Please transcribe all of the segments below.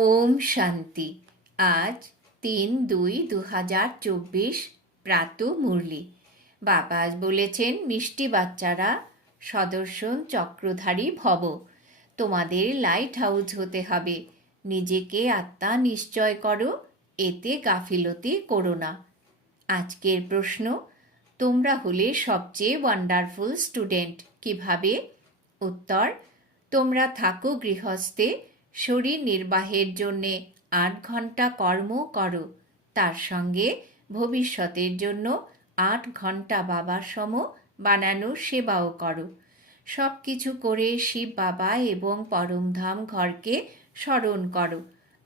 ওম শান্তি। আজ তিন দুই দু হাজার চব্বিশ, প্রাত মুরলি। বাবা আজ বলেছেন, মিষ্টি বাচ্চারা, সদর্শন চক্রধারী ভব। তোমাদের লাইট হাউস হতে হবে। নিজেকে আত্মা নিশ্চয় করো, এতে গাফিলতি করো না। আজকের প্রশ্ন, তোমরা হলে সবচেয়ে ওয়ান্ডারফুল স্টুডেন্ট কীভাবে? উত্তর, তোমরা থাকো গৃহস্থে শরীর নির্বাহের জন্যে আট ঘণ্টা কর্ম করো। তার সঙ্গে ভবিষ্যতের জন্য আট ঘণ্টা বাবার সম বানানো সেবাও করো। সব কিছু করে শিব বাবা এবং পরমধাম ঘরকে স্মরণ করো।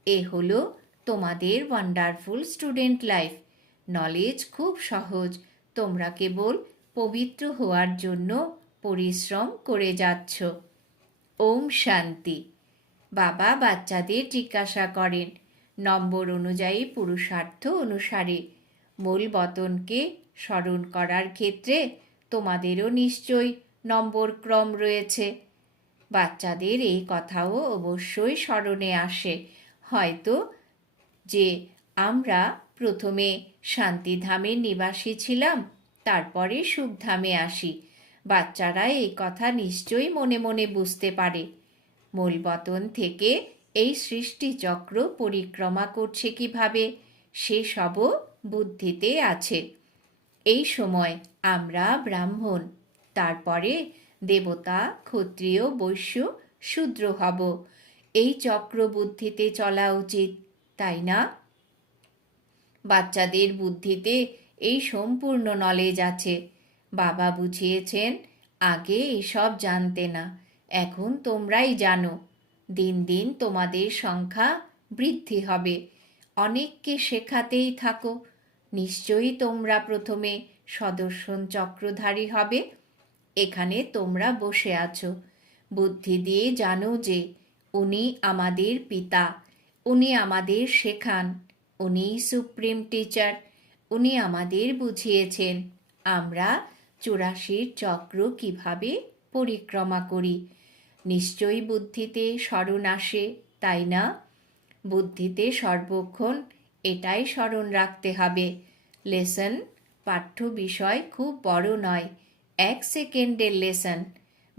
এ হলো তোমাদের ওয়ান্ডারফুল স্টুডেন্ট লাইফ নলেজ খুব সহজ। তোমরা কেবল পবিত্র হওয়ার জন্য পরিশ্রম করে যাচ্ছ। ওম শান্তি। বাবা বাচ্চাদের জিজ্ঞাসা করেন, নম্বর অনুযায়ী পুরুষার্থ অনুসারে মূল বতনকে স্মরণ করার ক্ষেত্রে তোমাদেরও নিশ্চয়ই নম্বর ক্রম রয়েছে। বাচ্চাদের এই কথাও অবশ্যই স্মরণে আসে। হয়তো যে আমরা প্রথমে শান্তিধামের নিবাসী ছিলাম, তারপরে সুখধামে আসি। বাচ্চারা এই কথা নিশ্চয়ই মনে মনে বুঝতে পারে। মূলবতন থেকে এই সৃষ্টিচক্র পরিক্রমা করছে কীভাবে? সেসবও বুদ্ধিতে আছে। এই সময় আমরা ব্রাহ্মণ, তারপরে দেবতা, ক্ষত্রিয়, বৈশ্য, শূদ্র হব। এই চক্র বুদ্ধিতে চলা উচিত, তাই না? বাচ্চাদের বুদ্ধিতে এই সম্পূর্ণ নলেজ আছে। বাবা বুঝিয়েছেন, আগে এসব জানতে না। এখন তোমরাই জানো, দিন দিন তোমাদের সংখ্যা বৃদ্ধি হবে। অনেককে শেখাতেই থাকো, নিশ্চয়ই তোমরা প্রথমে সদর্শন চক্রধারী হবে, এখানে তোমরা বসে আছো। বুদ্ধি দিয়ে জানো যে, উনি আমাদের পিতা, উনি আমাদের শেখান, উনি সুপ্রিম টিচার, উনি আমাদের বুঝিয়েছেন, আমরা চুরাশির চক্র কীভাবে পরিক্রমা করি। নিশ্চয়ই বুদ্ধিতে স্মরণ আসে, তাই না? বুদ্ধিতে সর্বক্ষণ এটাই স্মরণ রাখতে হবে। লেসন, পাঠ্য বিষয় খুব বড় নয়, এক সেকেন্ডের লেসন।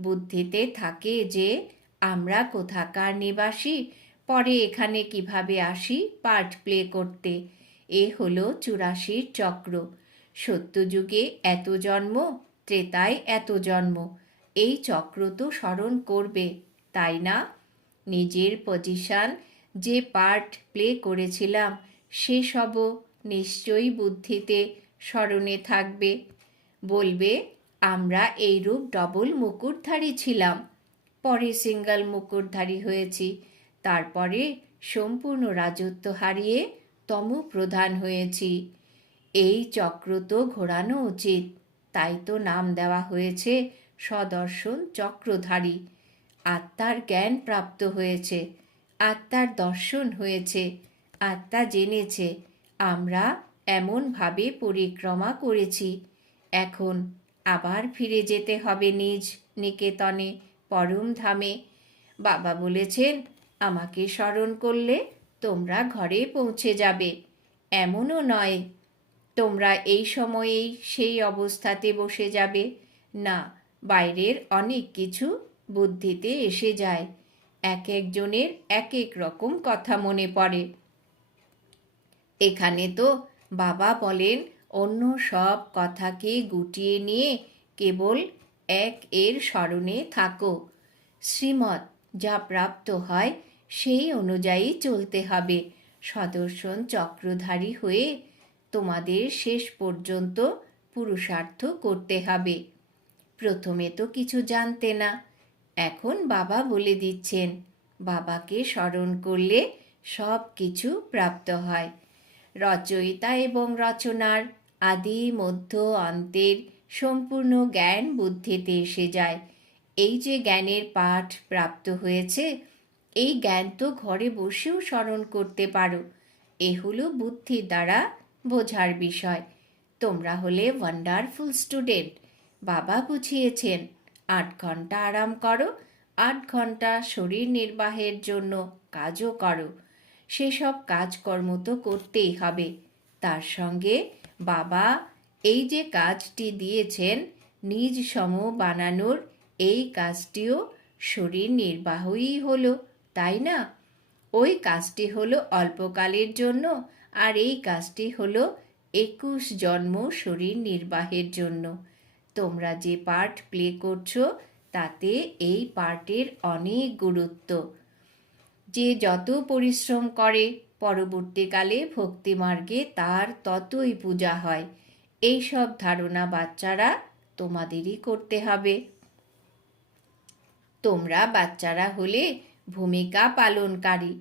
বুদ্ধিতে থাকে যে, আমরা কোথাকার নিবাসী, পরে এখানে কীভাবে আসি পার্ট প্লে করতে। এ হলো চুরাশির চক্র। সত্যযুগে এত জন্ম, ত্রেতায় এত জন্ম। এই চক্র তো স্মরণ করবে, তাই না? নিজের পজিশন যে পার্ট প্লে করেছিলাম, সেসবও নিশ্চয়ই বুদ্ধিতে স্মরণে থাকবে। বলবে, আমরা এইরূপ ডবল মুকুটধারী ছিলাম। পরে সিঙ্গল মুকুটধারী হয়েছি। তারপরে সম্পূর্ণ রাজত্ব হারিয়ে তম প্রধান হয়েছি। এই চক্র তো ঘোরানো উচিত। তাই তো নাম দেওয়া হয়েছে সদর্শন চক্রধারী। আত্মার জ্ঞান প্রাপ্ত হয়েছে, আত্মার দর্শন হয়েছে, আত্মা জেনেছে, আমরা এমনভাবে পরিক্রমা করেছি। এখন আবার ফিরে যেতে হবে নিজ নিকেতনে, পরম ধামে। বাবা বলেছেন, আমাকে স্মরণ করলে তোমরা ঘরে পৌঁছে যাবে। এমনও নয়, তোমরা এই সময়েই সেই অবস্থাতে বসে যাবে। না বাইরের অনেক কিছু বুদ্ধিতে এসে যায়। এক একজনের এক এক রকম কথা মনে পড়ে। এখানে তো বাবা বলেন, অন্য সব কথাকে গুটিয়ে নিয়ে কেবল এক এর স্মরণে থাকো। শ্রীমত যা প্রাপ্ত হয়, সেই অনুযায়ী চলতে হবে। সদর্শন চক্রধারী হয়ে তোমাদের শেষ পর্যন্ত পুরুষার্থ করতে হবে। প্রথমে তো কিছু জানতে না। এখন বাবা বলে দিচ্ছেন, বাবাকে স্মরণ করলে সব কিছু প্রাপ্ত হয়। রচয়িতা এবং রচনার আদি, মধ্য, অন্তের সম্পূর্ণ জ্ঞান বুদ্ধিতে এসে যায়। এই যে জ্ঞানের পাঠ প্রাপ্ত হয়েছে, এই জ্ঞান তো ঘরে বসেও স্মরণ করতে পারো। এ হলো বুদ্ধির দ্বারা বোঝার বিষয়। তোমরা হলে ওয়ান্ডারফুল স্টুডেন্ট বাবা বুঝিয়েছেন, আট ঘণ্টা আরাম করো, আট ঘণ্টা শরীর নির্বাহের জন্য কাজও করো। সেসব কাজকর্ম তো করতেই হবে। তার সঙ্গে বাবা এই যে কাজটি দিয়েছেন, নিজ সম বানানোর এই কাজটিও শরীর নির্বাহই হলো, তাই না? ওই কাজটি হলো অল্পকালের জন্য, আর এই কাজটি হলো একুশ জন্ম শরীর নির্বাহের জন্য। তোমরা যে পার্ট প্লে করছ, তাতে এই পার্টের অনেক গুরুত্ব। যে যত পরিশ্রম করে, পরবর্তীকালে ভক্তিমার্গে তার ততই পূজা হয়। এই সব ধারণা বাচ্চারা তোমাদেরই করতে হবে। তোমরা বাচ্চারা হলে ভূমিকা পালনকারী।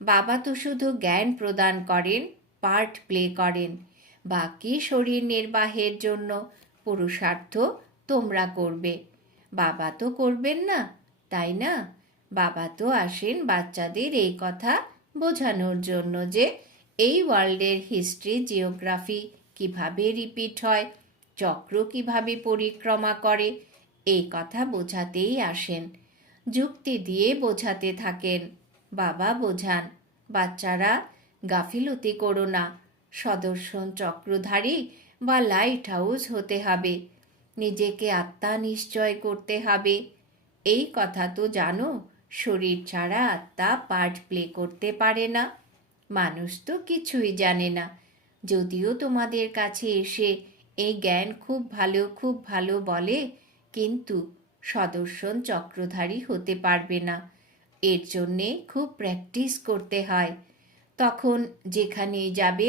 বাবা তো শুধু জ্ঞান প্রদান করেন, পার্ট প্লে করেন। বাকি শরীর নির্বাহের জন্য পুরুষার্থ তোমরা করবে। বাবা তো করবেন না, তাই না? বাবা তো আসেন বাচ্চাদের এই কথা বোঝানোর জন্য যে এই ওয়ার্ল্ডের হিস্ট্রি, জিওগ্রাফি কীভাবে রিপিট হয়, চক্র কীভাবে পরিক্রমা করে, এই কথা বোঝাতেই আসেন। যুক্তি দিয়ে বোঝাতে থাকেন। বাবা বোঝান, বাচ্চারা গাফিলতি করো না, সদর্শন চক্রধারী বা লাইট হাউস হতে হবে। নিজেকে আত্মা নিশ্চয় করতে হবে। এই কথা তো জানো, শরীর ছাড়া আত্মা পার্ট প্লে করতে পারে না। মানুষ তো কিছুই জানে না। যদিও তোমাদের কাছে এসে এই জ্ঞান খুব ভালো খুব ভালো বলে, কিন্তু সদর্শন চক্রধারী হতে পারবে না। এর জন্যে খুব প্র্যাকটিস করতে হয়। তখন যেখানেই যাবে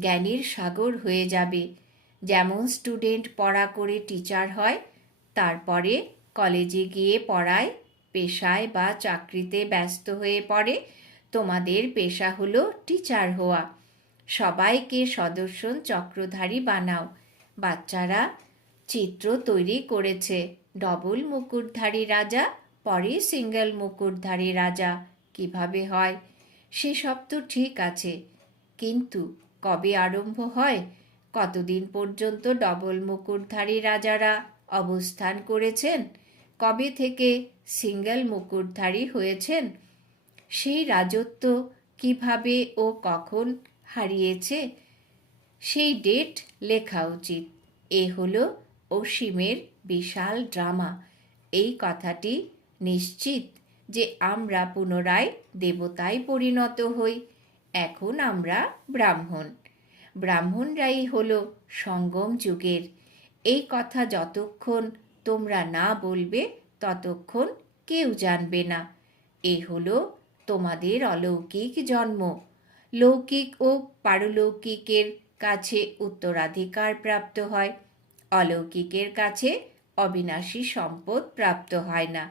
জ্ঞানীর সাগর হয়ে যাবে। যেমন স্টুডেন্ট পড়া করে টিচার হয়, তারপরে কলেজে গিয়ে পড়ায়, পেশায় বা চাকরিতে ব্যস্ত হয়ে পড়ে। তোমাদের পেশা হলো টিচার হওয়া। সবাইকে সদস্যন চক্রধারী বানাও। বাচ্চারা চিত্র তৈরি করেছে। ডবল মুকুটধারী রাজা, পরে সিঙ্গেল মুকুটধারী রাজা। কীভাবে হয়? সেসব তো ঠিক আছে। কিন্তু কবে আরম্ভ হয়? কতদিন পর্যন্ত ডবল মুকুটধারী রাজারা অবস্থান করেছেন? কবে থেকে সিঙ্গেল মুকুটধারী হয়েছেন? সেই রাজত্ব কীভাবে ও কখন হারিয়েছে? সেই ডেট লেখা উচিত। এ হলো অসীমের বিশাল ড্রামা। এই কথাটি নিশ্চিত যে আমরা পুনরায় দেবতায় পরিণত হই। এখন আমরা ব্রাহ্মণ। ব্রাহ্মণরাই হল সঙ্গম যুগের। এই কথা যতক্ষণ তোমরা না বলবে, ততক্ষণ কেউ জানবে না। এ হলো তোমাদের অলৌকিক জন্ম। লৌকিক ও পারলৌকিকের কাছে উত্তরাধিকার প্রাপ্ত হয়। অলৌকিকের কাছে অবিনাশী সম্পদ প্রাপ্ত হয় না।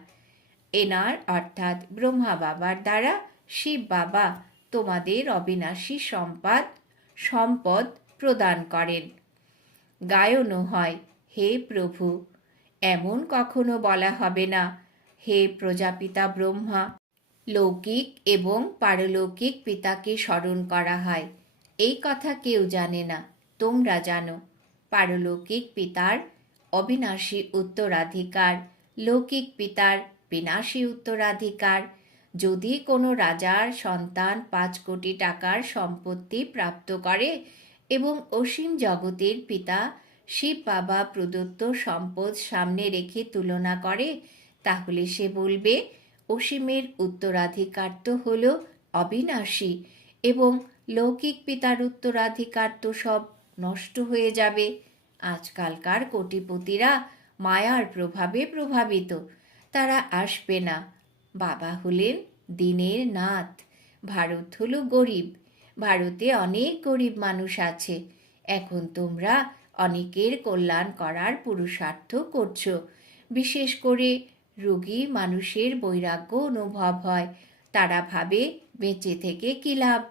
এনার অর্থাৎ ব্রহ্মা বাবার দ্বারা শিব বাবা তোমাদের অবিনাশী সম্পদ সম্পদ প্রদান করেন। গায়নও হয়, হে প্রভু, এমন কখনো বলা হবে না, হে প্রজাপিতা ব্রহ্মা, লৌকিক এবং পারলৌকিক পিতাকে স্মরণ করা হয়। এই কথা কেউ জানে না, তোমরা জানো, পারলৌকিক পিতার অবিনাশী উত্তরাধিকার, লৌকিক পিতার বিনাশী উত্তরাধিকার যদি কোনো রাজার সন্তান পাঁচ কোটি টাকার সম্পত্তি প্রাপ্ত করে এবং অসীম জগতের পিতা শিব বাবা প্রদত্ত সম্পদ সামনে রেখে তুলনা করে, তাহলে সে বলবে, অসীমের উত্তরাধিকার তো হল অবিনাশী এবং লৌকিক পিতার উত্তরাধিকার তো সব নষ্ট হয়ে যাবে। আজকালকার কোটিপতিরা মায়ার প্রভাবে প্রভাবিত। তারা আসবে না। বাবা হলেন দিনের নাথ ভারত হলো গরিব। ভারতে অনেক গরিব মানুষ আছে। এখন তোমরা অনেকের কল্যাণ করার পুরুষার্থ করছ। বিশেষ করে রোগী মানুষের বৈরাগ্য অনুভব হয়। তারা ভাবে, বেঁচে থেকে কী লাভ?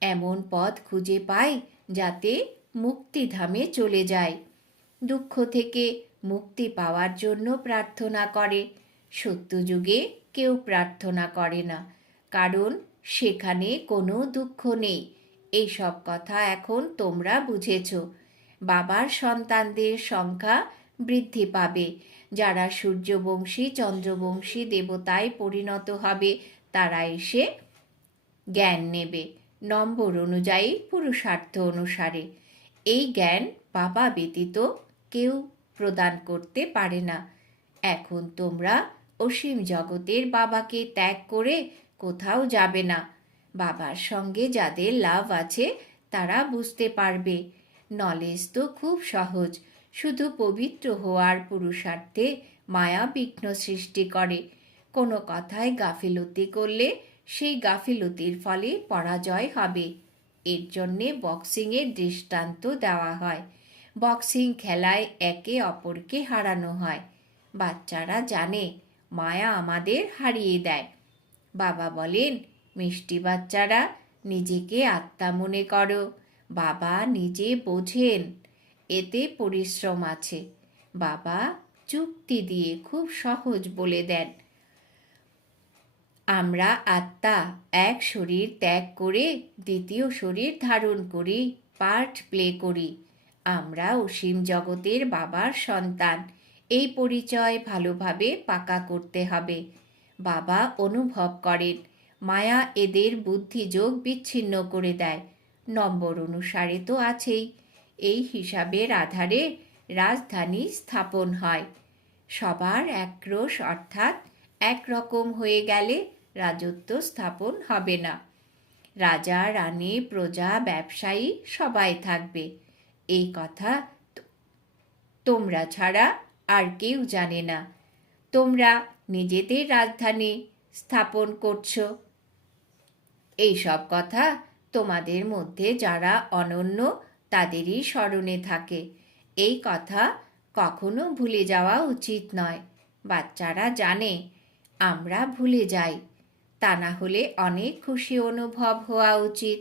এমন পথ খুঁজে পায় যাতে মুক্তিধামে চলে যায়। দুঃখ থেকে মুক্তি পাওয়ার জন্য প্রার্থনা করে। সত্যযুগে কেউ প্রার্থনা করে না। কারণ সেখানে কোনো দুঃখ নেই। এইসব কথা এখন তোমরা বুঝেছ। বাবার সন্তানদের সংখ্যা বৃদ্ধি পাবে। যারা সূর্যবংশী, চন্দ্রবংশী দেবতায় পরিণত হবে, তারা এসে জ্ঞান নেবে নম্বর অনুযায়ী পুরুষার্থ অনুসারে। এই জ্ঞান বাবা ব্যতীত কেউ প্রদান করতে পারে না। এখন তোমরা অসীম জগতের বাবাকে ত্যাগ করে কোথাও যাবে না। বাবার সঙ্গে যাদের লাভ আছে, তারা বুঝতে পারবে। নলেজ তো খুব সহজ, শুধু পবিত্র হওয়ার পুরুষার্থে মায়া বিঘ্ন সৃষ্টি করে। কোনো কথায় গাফিলতি করলে সেই গাফিলতির ফলে পরাজয় হবে। এর জন্যে বক্সিংয়ের দৃষ্টান্ত দেওয়া হয়। বক্সিং খেলায় একে অপরকে হারানো হয়। বাচ্চারা জানে মায়া আমাদের হারিয়ে দেয়। বাবা বলেন, মিষ্টি বাচ্চারা, নিজেকে আত্মা মনে করো। বাবা নিজে বোঝেন, এতে পরিশ্রম আছে। বাবা চুক্তি দিয়ে খুব সহজ বলে দেন। আমরা আত্মা এক শরীর ত্যাগ করে দ্বিতীয় শরীর ধারণ করি, পার্ট প্লে করি। আমরা অসীম জগতের বাবার সন্তান। এই পরিচয় ভালোভাবে পাকা করতে হবে। বাবা অনুভব করেন, মায়া এদের বুদ্ধিযোগ বিচ্ছিন্ন করে দেয়। নম্বর অনুসারে তো আছেই। এই হিসাবের আধারে রাজধানী স্থাপন হয়। সবার একরোষ অর্থাৎ একরকম হয়ে গেলে রাজত্ব স্থাপন হবে না। রাজা, রানী, প্রজা, ব্যবসায়ী সবাই থাকবে। এই কথা তোমরা ছাড়া আর কেউ জানে না। তোমরা নিজেদের রাজধানী স্থাপন করছ। এই সব কথা তোমাদের মধ্যে যারা অনন্য তাদেরই স্মরণে থাকে। এই কথা কখনো ভুলে যাওয়া উচিত নয়। বাচ্চারা জানে, আমরা ভুলে যাই। তা না হলে অনেক খুশি অনুভব হওয়া উচিত।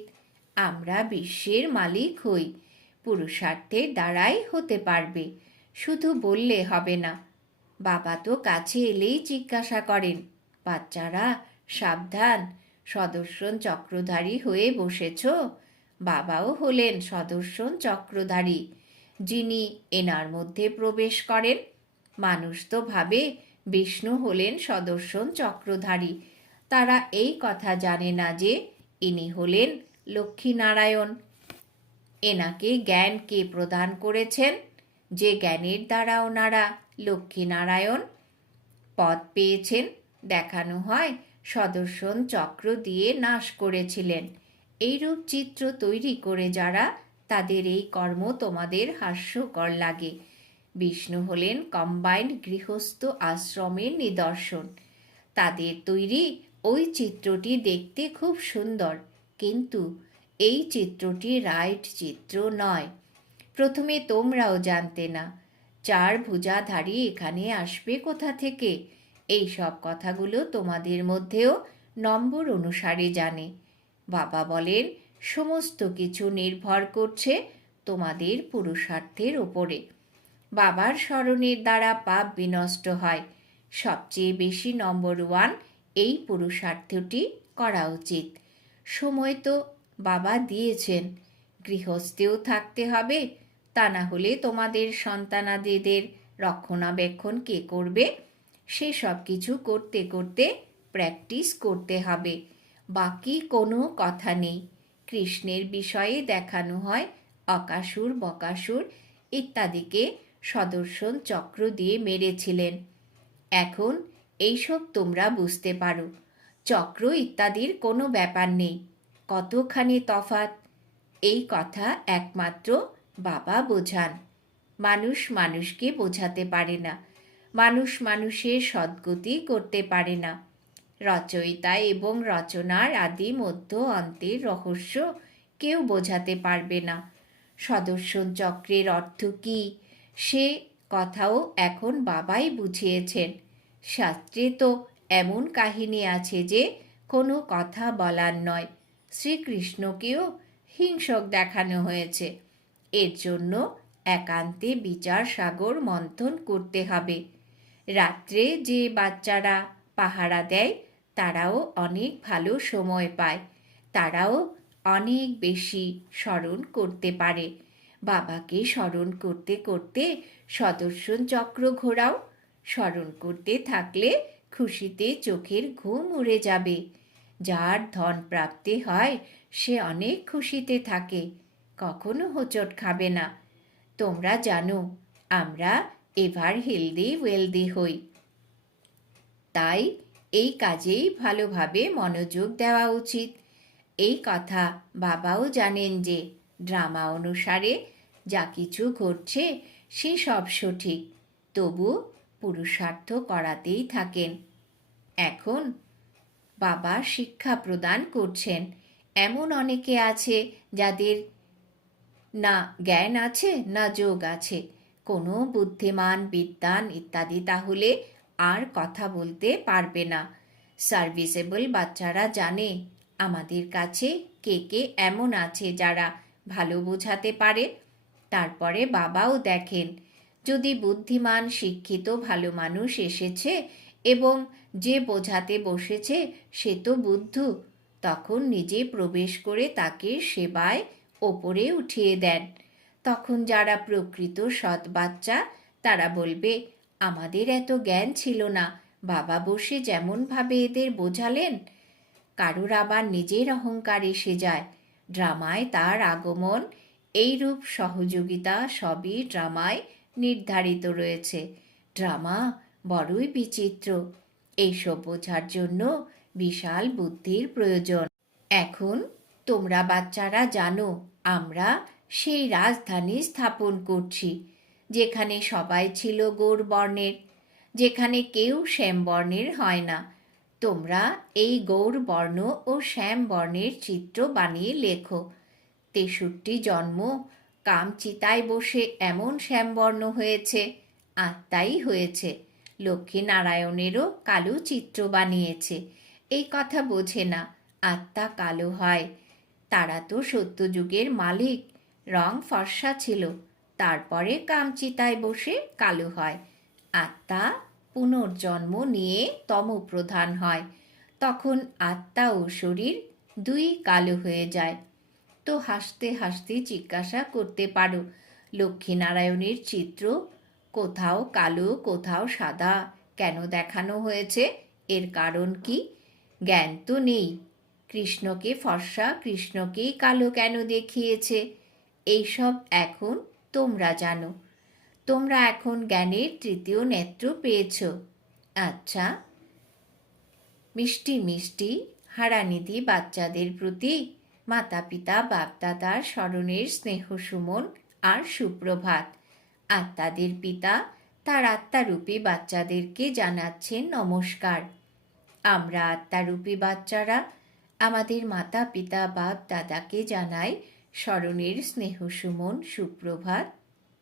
আমরা বিশ্বের মালিক হই, পুরুষার্থের দ্বারাই হতে পারবে। শুধু বললে হবে না। বাবা তো কাছে এলেই জিজ্ঞাসা করেন, বাচ্চারা, সাবধান, সদর্শন চক্রধারী হয়ে বসেছ? বাবাও হলেন সদর্শন চক্রধারী, যিনি এনার মধ্যে প্রবেশ করেন। মানুষ তো ভাবে বিষ্ণু হলেন সদর্শন চক্রধারী। তারা এই কথা জানে না যে ইনি হলেন লক্ষ্মীনারায়ণ। এনাকে জ্ঞান কে প্রদান করেছেন যে জ্ঞানের দ্বারা ওনারা লক্ষ্মীনারায়ণ পদ পেয়েছেন, দেখানো হয় সদর্শন চক্র দিয়ে নাশ করেছিলেন। এইরূপ চিত্র তৈরি করে যারা তাদের এই কর্ম তোমাদের হাস্যকর লাগে। বিষ্ণু হলেন কম্বাইন্ড গৃহস্থ আশ্রমের নিদর্শন। তাদের তৈরি ওই চিত্রটি দেখতে খুব সুন্দর, কিন্তু এই চিত্রটি রাইট চিত্র নয়। প্রথমে তোমরাও জানতে না। চার ভুজাধারী এখানে আসবে কোথা থেকে? এই সব কথাগুলো তোমাদের মধ্যেও নম্বর অনুসারে জানে। বাবা বলেন, সমস্ত কিছু নির্ভর করছে তোমাদের পুরুষার্থের ওপরে। বাবার স্মরণের দ্বারা পাপ বিনষ্ট হয়। সবচেয়ে বেশি নম্বর ওয়ান এই পুরুষার্থটি করা উচিত। সময় তো বাবা দিয়েছেন। গৃহস্থেও থাকতে হবে তা না হলে তোমাদের সন্তানাদিদের রক্ষণাবেক্ষণ কে করবে? সে সব কিছু করতে করতে প্র্যাকটিস করতে হবে। বাকি কোনো কথা নেই। কৃষ্ণের বিষয়ে দেখানো হয় অকাসুর বকাসুর ইত্যাদিকে সদর্শন চক্র দিয়ে মেরেছিলেন। এখন এইসব তোমরা বুঝতে পারো। চক্র ইত্যাদির কোনো ব্যাপার নেই। কতখানি তফাত এই কথা একমাত্র বাবা বোঝান। মানুষ মানুষকে বোঝাতে পারে না। মানুষ মানুষের সদ্গতি করতে পারে না। রচয়িতা এবং রচনার আদি মধ্য অন্তের রহস্য কেউ বোঝাতে পারবে না। সদর্শন চক্রের অর্থ কী? সে কথাও এখন বাবাই বুঝিয়েছেন। শাস্ত্রে তো এমন কাহিনী আছে যে, কোনো কথা বলার নয়। শ্রীকৃষ্ণকেও হিংসক দেখানো হয়েছে। এর জন্য একান্তে বিচার সাগর মন্থন করতে হবে। রাত্রে যে বাচ্চারা পাহারা দেয়, তারাও অনেক ভালো সময় পায়। তারাও অনেক বেশি স্মরণ করতে পারে। বাবাকে স্মরণ করতে করতে সদর্শন চক্র ঘোরাও। স্মরণ করতে থাকলে খুশিতে চোখের ঘুম উড়ে যাবে। যার ধন প্রাপ্তি হয়, সে অনেক খুশিতে থাকে। কখনো হোঁচট খাবে না। তোমরা জানো, আমরা এভার হেলদি ওয়েলদি হই। তাই এই কাজেই ভালোভাবে মনোযোগ দেওয়া উচিত। এই কথা বাবাও জানেন যে, ড্রামা অনুসারে যা কিছু ঘটছে, সে সব সঠিক। তবু পুরুষার্থ করাতেই থাকেন। এখন বাবা শিক্ষা প্রদান করছেন। এমন অনেকে আছে যাদের না জ্ঞান আছে, না যোগ আছে। কোনো বুদ্ধিমান বিদ্যান ইত্যাদি তাহলে আর কথা বলতে পারবে না। সার্ভিসেবল বাচ্চারা জানে, আমাদের কাছে কে কে এমন আছে যারা ভালো বোঝাতে পারে। তারপরে বাবাও দেখেন, যদি বুদ্ধিমান, শিক্ষিত, ভালো মানুষ এসেছে এবং যে বোঝাতে বসেছে সে তো বুদ্ধ, তখন নিজে প্রবেশ করে তাকে সেবায় ওপরে উঠিয়ে দেন। তখন যারা প্রকৃত সৎ বাচ্চা, তারা বলবে, আমাদের এত জ্ঞান ছিল না, বাবা বসে যেমনভাবে এদের বোঝালেন। কারুর আবার নিজের অহংকার এসে যায়। ড্রামায় তার আগমন, এইরূপ সহযোগিতা সবই ড্রামায় নির্ধারিত রয়েছে। ড্রামা বড়ই বিচিত্র। এইসব বোঝার জন্য বিশাল বুদ্ধির প্রয়োজন। এখন তোমরা বাচ্চারা জানো আমরা সেই রাজধানী স্থাপন করছি, যেখানে সবাই ছিল গৌর বর্ণের, যেখানে কেউ শ্যাম বর্ণের হয় না। তোমরা এই গৌর বর্ণ ও শ্যাম বর্ণের চিত্র বানিয়ে লেখো। তেষট্টি জন্ম, কামচিতায় বসে এমন শ্যামবর্ণ হয়েছে, আত্মাই হয়েছে। লক্ষ্মীনারায়ণেরও কালো চিত্র বানিয়েছে। এই কথা বোঝে না, আত্মা কালো হয়। তারা তো সত্যযুগের মালিক। রং ফর্সা ছিল। তারপরে কামচিতায় বসে কালো হয়। আত্মা পুনর্জন্ম নিয়ে তমপ্রধান হয়। তখন আত্মা ও শরীর দুই কালো হয়ে যায়। তো হাসতে হাসতে জিজ্ঞাসা করতে পারো, লক্ষ্মীনারায়ণের চিত্র কোথাও কালো, কোথাও সাদা কেন দেখানো হয়েছে? এর কারণ কি? জ্ঞান তো নেই। কৃষ্ণকে ফর্সা কৃষ্ণকেই কালো কেন দেখিয়েছে? এইসব এখন তোমরা জানো। তোমরা এখন জ্ঞানের তৃতীয় নেত্র পেয়েছ। আচ্ছা মিষ্টি মিষ্টি হারানিধি বাচ্চাদের প্রতি মাতা পিতা বাপদাদার স্মরণের স্নেহ সুমন আর সুপ্রভাত। আত্মাদের পিতা, তার আত্মারূপী বাচ্চাদেরকে জানাচ্ছেন নমস্কার। আমরা আত্মারূপী বাচ্চারা আমাদের মাতা, পিতা, বাপ, দাদাকে জানাই স্মরণের স্নেহ সুমন, সুপ্রভাত,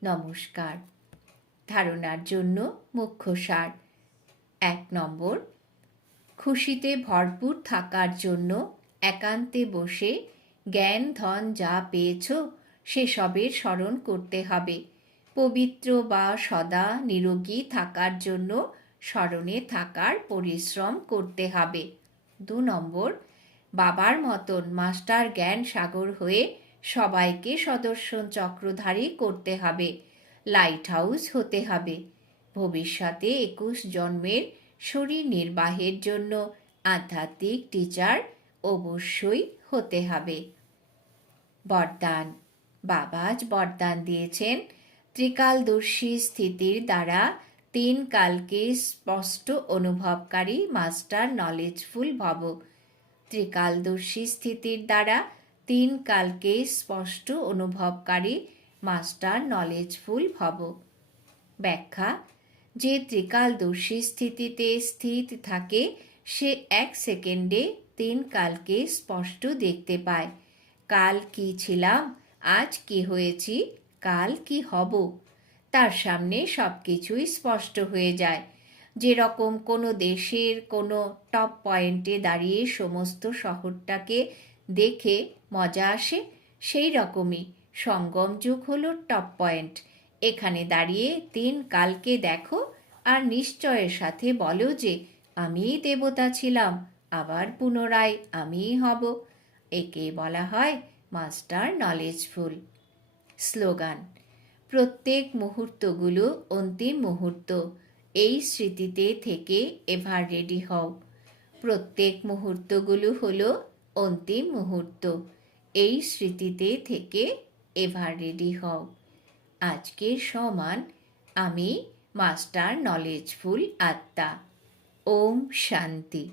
নমস্কার। ধারণার জন্য মুখ্য সার। এক নম্বর, খুশিতে ভরপুর থাকার জন্য একান্তে বসে জ্ঞান, ধন যা পেয়েছ সেসবের স্মরণ করতে হবে। পবিত্র বা সদা নিরোগী থাকার জন্য স্মরণে থাকার পরিশ্রম করতে হবে। দু নম্বর বাবার মতন মাস্টার জ্ঞান সাগর হয়ে সবাইকে সদর্শন চক্রধারী করতে হবে লাইট হাউস হতে হবে। ভবিষ্যতে একুশ জন্মের শরীর নির্বাহের জন্য আধ্যাত্মিক টিচার অবশ্যই হতে হবে। বরদান, বাবা আজ বরদান দিয়েছেন। ত্রিকালদর্শী স্থিতির দ্বারা তিন কালকে স্পষ্ট অনুভবকারী মাস্টার নলেজফুল ভব। ত্রিকালদর্শী স্থিতির দ্বারা তিন কালকে স্পষ্ট অনুভবকারী মাস্টার নলেজফুল ভব। ব্যাখ্যা, যে ত্রিকালদর্শী স্থিতিতে স্থিত থাকে, সে এক সেকেন্ডে তিন কালকে স্পষ্ট দেখতে পায়। কাল কি ছিলাম? আজ কি হয়েছি? কাল কি হব? তার সামনে সব কিছুই স্পষ্ট হয়ে যায়। যেরকম কোনো দেশের কোনো টপ পয়েন্টে দাঁড়িয়ে সমস্ত শহরটাকে দেখে মজা আসে, সেই রকমই সঙ্গম যুগ হলো টপ পয়েন্ট এখানে দাঁড়িয়ে তিন কালকে দেখো আর নিশ্চয়ের সাথে বলো যে আমিই দেবতা ছিলাম, আবার পুনরায় আমিই হব। একে বলা হয় মাস্টার নলেজফুল স্লোগান, প্রত্যেক মুহূর্তগুলো অন্তিম মুহূর্ত। এই স্মৃতিতে থেকে এভার রেডি হও। প্রত্যেক মুহূর্তগুলো হলো অন্তিম মুহূর্ত। এই স্মৃতিতে থেকে এভার রেডি হও। আজকের সমান আমি মাস্টার নলেজফুল আত্মা। ওম শান্তি।